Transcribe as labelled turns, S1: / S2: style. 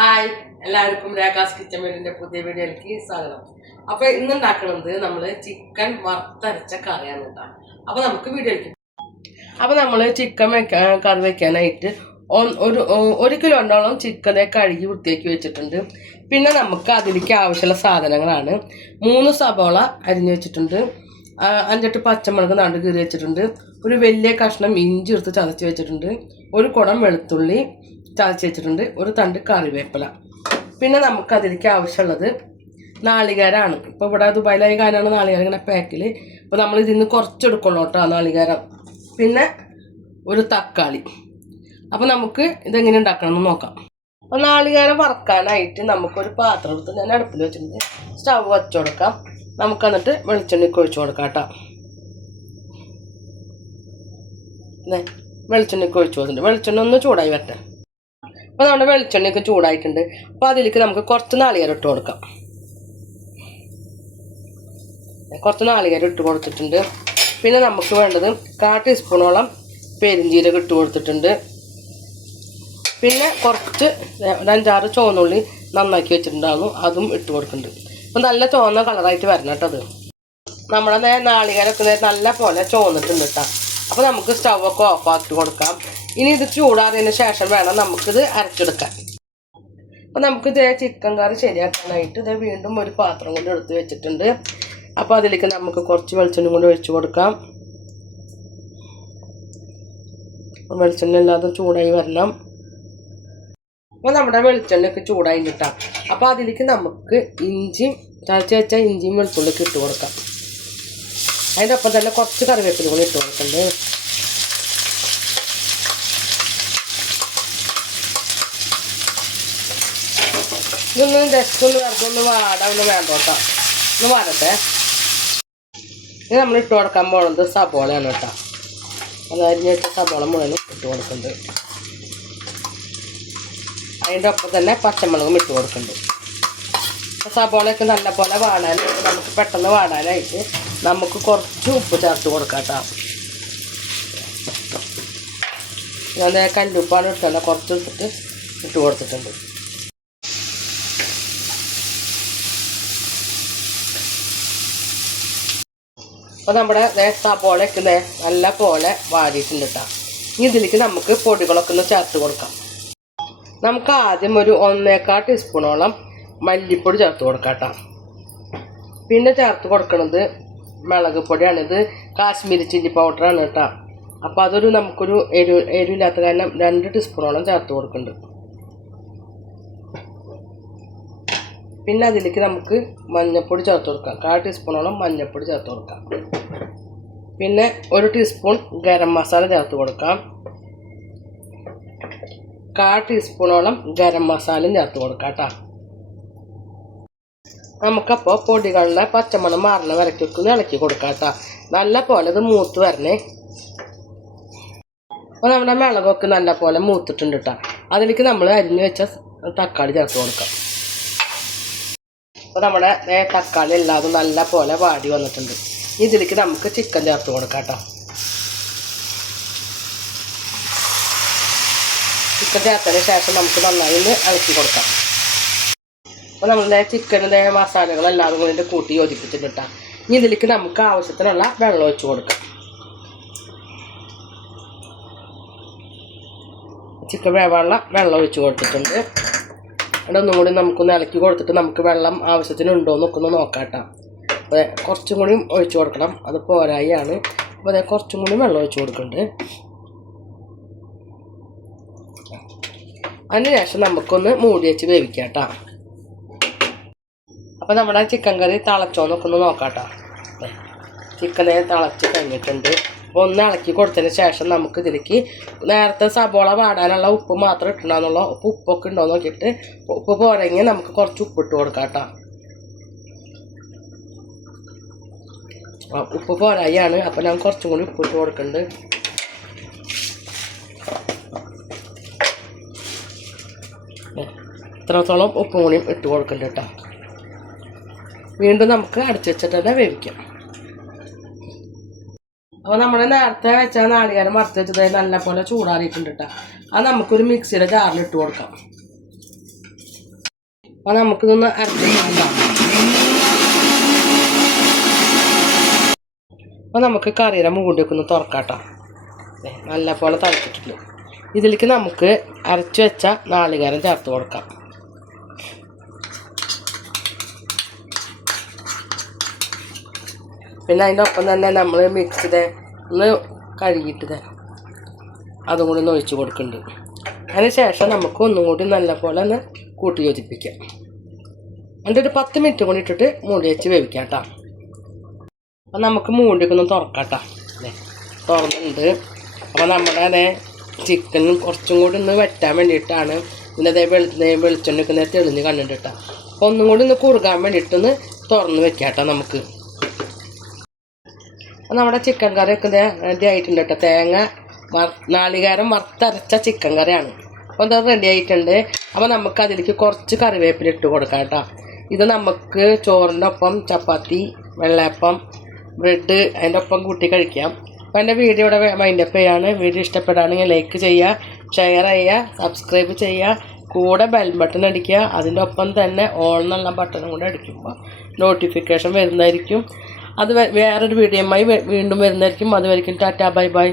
S1: Hi എല്ലാവർക്കും രേഖാസ് kitchen വീടിന്റെ പുതിയ വീഡിയോയിലേക്ക് സ്വാഗതം. അപ്പൊ ഇന്ന് ഉണ്ടാക്കുന്നത് നമ്മൾ ചിക്കൻ വറുത്തരച്ച കറിയാണ് കേട്ടോ. അപ്പൊ നമുക്ക് വീഡിയോയിലേക്ക് അപ്പൊ നമ്മൾ ചിക്കൻ വെക്കാൻ കറി വെക്കാനായിട്ട് ഒരു ഒരു കിലോണ്ടോളം ചിക്കനെ കഴുകി വൃത്തിയാക്കി വെച്ചിട്ടുണ്ട്. പിന്നെ നമുക്ക് അതിലേക്ക് ആവശ്യമുള്ള സാധനങ്ങളാണ്. മൂന്ന് സബോള അരിഞ്ഞു വെച്ചിട്ടുണ്ട്. അഞ്ചെട്ട് പച്ചമുളക് നണ്ട് കീറി വെച്ചിട്ടുണ്ട്. ഒരു വലിയ കഷ്ണം ഇഞ്ചി എടുത്ത് ചതച്ച് വെച്ചിട്ടുണ്ട്. ഒരു കുടം വെളുത്തുള്ളി ചതച്ച് വെച്ചിട്ടുണ്ട്. ഒരു തണ്ട് കറിവേപ്പില. പിന്നെ നമുക്ക് അതിലേക്ക് ആവശ്യമുള്ളത് നാളികേരമാണ് ഇപ്പോൾ ഇവിടെ ദുബായിലായ കാര്യമാണ് നാളികേരം ഇങ്ങനെ പാക്കിൽ അപ്പോൾ നമ്മൾ ഇതിൽ നിന്ന് കുറച്ചെടുക്കുള്ളൂ കേട്ടോ നാളികേരം. പിന്നെ ഒരു തക്കാളി. അപ്പോൾ നമുക്ക് ഇതെങ്ങനെ ഉണ്ടാക്കണം എന്ന് നോക്കാം. അപ്പോൾ നാളികേരം വറക്കാനായിട്ട് നമുക്കൊരു പാത്രം എടുത്ത് ഞാൻ അടുപ്പിൽ വെച്ചിട്ടുണ്ട്. സ്റ്റവ് വച്ചു കൊടുക്കാം. നമുക്ക് എന്നിട്ട് വെളിച്ചെണ്ണയ്ക്ക് ഒഴിച്ചു കൊടുക്കാം കേട്ടോ. വെളിച്ചെണ്ണയ്ക്ക് ഒഴിച്ചു കൊടുത്തിട്ടുണ്ട്. വെളിച്ചെണ്ണ ഒന്ന് ചൂടായി വരട്ടെ. അപ്പോൾ നമ്മുടെ വെളിച്ചെണ്ണയൊക്കെ ചൂടായിട്ടുണ്ട്. അപ്പോൾ അതിലേക്ക് നമുക്ക് കുറച്ച് നാളികേരം ഇട്ട് കൊടുക്കാം. കുറച്ച് നാളികേരം ഇട്ട് കൊടുത്തിട്ടുണ്ട്. പിന്നെ നമുക്ക് വേണ്ടത് കാ ടീസ്പൂണോളം പെരിഞ്ചീരകം ഇട്ട് കൊടുത്തിട്ടുണ്ട്. പിന്നെ കുറച്ച് അഞ്ചാറ് ചുവന്നുള്ളി നന്നാക്കി വെച്ചിട്ടുണ്ടായിരുന്നു അതും ഇട്ട് കൊടുക്കുന്നുണ്ട്. അപ്പം നല്ല ചുവന്ന കളറായിട്ട് വരണം കേട്ടോ അത്. നമ്മുടെ നേ നാളികേരമൊക്കെ ദേ നല്ല പോലെ ചുവന്നിട്ടുണ്ട് കേട്ടോ. അപ്പോൾ നമുക്ക് സ്റ്റൗവൊക്കെ ഓഫ് ഓഫാക്കി കൊടുക്കാം. ഇനി ഇത് ചൂടാറിയതിന് ശേഷം വേണം നമുക്കിത് അരച്ചെടുക്കാൻ. അപ്പോൾ നമുക്ക് ഇത് ചിക്കൻ കറി ശരിയാക്കാനായിട്ട് ഇത് വീണ്ടും ഒരു പാത്രം കൊണ്ട് എടുത്ത് വെച്ചിട്ടുണ്ട്. അപ്പോൾ അതിലേക്ക് നമുക്ക് കുറച്ച് വെളിച്ചെണ്ണ കൊണ്ട് ഒഴിച്ച് കൊടുക്കാം. വെളിച്ചെണ്ണ ഇല്ലാതെ ചൂടായി വരണം. അപ്പോൾ നമ്മുടെ വെളിച്ചെണ്ണയൊക്കെ ചൂടായി കിട്ടാം. അപ്പോൾ അതിലേക്ക് നമുക്ക് ഇഞ്ചിയും ചതച്ച് വെച്ച ഇഞ്ചിയും വെളുത്തുള്ളിയൊക്കെ ഇട്ട് കൊടുക്കാം. അതിന്റെ ഒപ്പം തന്നെ കുറച്ച് കറിവേപ്പിലും കൂടി ഇട്ട് കൊടുക്കണ്ടേ? ഇതൊന്ന് ജസ്റ്റ് ഒന്ന് വെറുതെ ഒന്ന് വാടാ ഒന്ന് വേണ്ട ഒന്ന് വരട്ടെ ഇത് നമ്മൾ ഇട്ട് കൊടുക്കാൻ പോണത് സബോളയാണ് കേട്ടോ. അത് അരിഞ്ഞിട്ട് സബോള മുഴുവൻ ഇട്ട് കൊടുക്കുന്നുണ്ട്. അതിന്റെ ഒപ്പം തന്നെ പച്ചമുളകും ഇട്ട് കൊടുക്കുന്നുണ്ട്. സബോളയൊക്കെ നല്ലപോലെ വാടാനായിട്ട് നമുക്ക് പെട്ടെന്ന് വാടാനായിട്ട് നമുക്ക് കുറച്ച് ഉപ്പ് ചേർത്ത് കൊടുക്കാം കേട്ടോ ഞാൻ കല്ലുപ്പാണ് ഇട്ടല്ല കുറച്ച് ഇട്ടിട്ട് ഇട്ട് കൊടുത്തിട്ടുണ്ട്. അപ്പോൾ നമ്മുടെ സബോളയൊക്കെ നല്ല പോലെ വാരിയിട്ടുണ്ട് കേട്ടോ ഇനി ഇതിലേക്ക് നമുക്ക് പൊടികളൊക്കെ ഒന്ന് ചേർത്ത് കൊടുക്കാം. നമുക്ക് ആദ്യം ഒരു ഒന്നേക്കാൾ ടീസ്പൂണോളം മല്ലിപ്പൊടി ചേർത്ത് കൊടുക്കാം കേട്ടോ പിന്നെ ചേർത്ത് കൊടുക്കുന്നത് മുളക് പൊടിയാണിത് കാശ്മീരി ചില്ലി പൗഡറാണ് കേട്ടോ അപ്പോൾ അതൊരു നമുക്കൊരു എരു എരിവില്ലാത്ത കാരണം രണ്ട് ടീസ്പൂണോളം ചേർത്ത് കൊടുക്കുന്നുണ്ട്. പിന്നെ അതിലേക്ക് നമുക്ക് മഞ്ഞൾപ്പൊടി ചേർത്ത് കൊടുക്കാം. കാൽ ടീസ്പൂണോളം മഞ്ഞൾപ്പൊടി ചേർത്ത് കൊടുക്കാം. പിന്നെ ഒരു ടീസ്പൂൺ ഗരം മസാല ചേർത്ത് കൊടുക്കാം. കാ ടീസ്പൂണോളം ഗരം മസാലയും ചേർത്ത് കൊടുക്കാം കേട്ടോ. നമുക്കപ്പോൾ പൊടികളുടെ പച്ചമണം മാറണ വരക്കൊക്കെ ഇളക്കി കൊടുക്കാം കേട്ടോ. നല്ല പോലെ ഇത് മൂത്ത് വരണേ. അപ്പോൾ നമ്മുടെ മിളകൊക്കെ നല്ല പോലെ മൂത്തിട്ടുണ്ട് കേട്ടോ. അതിലേക്ക് നമ്മൾ അരിഞ്ഞ് വെച്ച തക്കാളി ചേർത്ത് കൊടുക്കാം. അപ്പോൾ നമ്മുടെ തക്കാളി എല്ലാതും നല്ല പോലെ വാടി വന്നിട്ടുണ്ട്. ഇതിലേക്ക് നമുക്ക് ചിക്കൻ ചേർത്ത് കൊടുക്കാം കേട്ടോ ചിക്കൻ ചേർത്തതിന് ശേഷം നമുക്ക് നന്നായി ഒന്ന് ഇളക്കി കൊടുക്കാം. അപ്പോൾ നമ്മളുടെ ചിക്കനിന്റെ മസാലകളെല്ലാം കൂടി കൂട്ടി യോജിപ്പിച്ചിട്ട് കിട്ടാം ഇനി ഇതിലേക്ക് നമുക്ക് ആവശ്യത്തിനുള്ള വെള്ളം ഒഴിച്ച് കൊടുക്കാം. ചിക്കൻ വേവാനുള്ള വെള്ളം ഒഴിച്ച് കൊടുത്തിട്ടുണ്ട്. അവിടെ ഒന്നും കൂടി നമുക്കൊന്ന് ഇളക്കി കൊടുത്തിട്ട് നമുക്ക് വെള്ളം ആവശ്യത്തിന് ഉണ്ടോ എന്നൊക്കെ ഒന്ന് നോക്കാട്ടാം. കേട്ടോ അപ്പോൾ കുറച്ചും കൂടി ഒഴിച്ചു കൊടുക്കണം. അത് പോരായാണ് അപ്പോൾ അതെ കുറച്ചും കൂടി വെള്ളം ഒഴിച്ചു കൊടുക്കുന്നുണ്ട് അതിനുശേഷം നമുക്കൊന്ന് മൂടി വെച്ച് വേവിക്കാം അപ്പോൾ നമ്മുടെ ചിക്കൻ കറി തിളച്ചോന്നൊക്കെ ഒന്ന് നോക്കാം ചിക്കനെ തിളച്ച് കഴിഞ്ഞിട്ടുണ്ട്. അപ്പോൾ ഒന്ന് ഇളക്കി കൊടുത്തതിന് ശേഷം നമുക്ക് ഇതിലേക്ക് നേരത്തെ സബോള വാടാനുള്ള ഉപ്പ് മാത്രം ഇട്ടണമെന്നുള്ള ഉപ്പ് ഉപ്പൊക്കെ ഉണ്ടോ നോക്കിയിട്ട് ഉപ്പ് പോരെങ്കിൽ നമുക്ക് കുറച്ച് ഉപ്പ് ഇട്ട് കൊടുക്കാം കേട്ടോ. ഉപ്പ് പോരായാണ്. അപ്പോൾ ഞാൻ കുറച്ചും കൂടി ഉപ്പ് ഇട്ട് കൊടുക്കുന്നുണ്ട്. ഇത്രത്തോളം ഉപ്പും കൂടിയും ഇട്ട് കൊടുക്കുന്നുണ്ട് കേട്ടോ. വീണ്ടും നമുക്ക് അടച്ചു വെച്ചിട്ട് തന്നെ വേവിക്കാം. അപ്പോൾ നമ്മൾ നേരത്തെ വെച്ച നാളികേരം വറുത്ത് വെച്ചത് നല്ല പോലെ ചൂടാറിയിട്ടുണ്ട് കേട്ടോ അത് നമുക്കൊരു മിക്സിയുടെ ജാറിൽ ഇട്ട് കൊടുക്കാം. അപ്പോൾ നമുക്കിതൊന്ന് അരച്ചിട്ടാം അപ്പോൾ നമുക്ക് കറിയുടെ മൂടിയൊക്കെ ഒന്ന് തുറക്കാട്ടോ നല്ല പോലെ തിളച്ചിട്ടുണ്ട് ഇതിലേക്ക് നമുക്ക് അരച്ചു വെച്ച നാളികേരം ചേർത്ത് കൊടുക്കാം. പിന്നെ അതിന്റെ ഒപ്പം തന്നെ നമ്മൾ മിക്സ് ചെയ്ത് ഒന്ന് കഴുകിയിട്ട് തരാം അതും കൂടി ഒന്ന് ഒഴിച്ച് കൊടുക്കുന്നുണ്ട് അതിന് ശേഷം നമുക്ക് ഒന്നും കൂടി നല്ലപോലെ ഒന്ന് കൂട്ടി യോജിപ്പിക്കാം. എന്നിട്ട് ഒരു പത്ത് മിനിറ്റ് കൂടി ഇട്ടിട്ട് മൂടി വെച്ച് വേവിക്കാം കേട്ടോ. അപ്പം നമുക്ക് മൂടിയൊക്കെ ഒന്ന് തുറക്കാട്ടോ അല്ലേ തുറന്നിട്ടുണ്ട്. അപ്പോൾ നമ്മുടെ അതേ ചിക്കൻ കുറച്ചും കൂടി ഒന്ന് വെട്ടാൻ വേണ്ടിയിട്ടാണ് പിന്നെ അതേ വെളി വെളിച്ചെണ്ണ തെളിഞ്ഞ് കണ്ടിട്ട് കേട്ടോ. അപ്പോൾ ഒന്നും കൂടി ഒന്ന് കുറുകാൻ വേണ്ടിയിട്ടൊന്ന് തുറന്ന് വെക്കാം കേട്ടോ നമുക്ക്. നമ്മുടെ ചിക്കൻ കറി ഒക്കെ റെഡി ആയിട്ടുണ്ട് കേട്ടോ തേങ്ങ നാളികേരം വറുത്തരച്ച ചിക്കൻ കറിയാണ്. അപ്പോൾ അത് റെഡി ആയിട്ടുണ്ട്. അപ്പോൾ നമുക്ക് അതിലേക്ക് കുറച്ച് കറിവേപ്പില ഇട്ട് കൊടുക്കാം കേട്ടോ ഇത് നമുക്ക് ചോറിന്റെ ഒപ്പം ചപ്പാത്തി വെള്ളയപ്പം ബ്രെഡ് അതിന്റെ ഒപ്പം കൂട്ടി കഴിക്കാം. അപ്പോൾ എന്റെ വീഡിയോ ഇവിടെ മൈൻഡപ്പ് ചെയ്യാണ്. വീഡിയോ ഇഷ്ടപ്പെടുകയാണെങ്കിൽ ലൈക്ക് ചെയ്യുക ഷെയർ ചെയ്യുക സബ്സ്ക്രൈബ് ചെയ്യുക കൂടെ ബെൽ ബട്ടൺ അടിക്കുക. അതിന്റെ ഒപ്പം തന്നെ ഓൺ എന്നുള്ള ബട്ടണും കൂടെ അടിക്കുമ്പോൾ നോട്ടിഫിക്കേഷൻ വരുന്നതായിരിക്കും. അത് വേറൊരു വീഡിയോയുമായി വീണ്ടും വരുന്നതായിരിക്കും. അതുവരെയ്ക്കും ടാറ്റാ ബൈ ബൈ.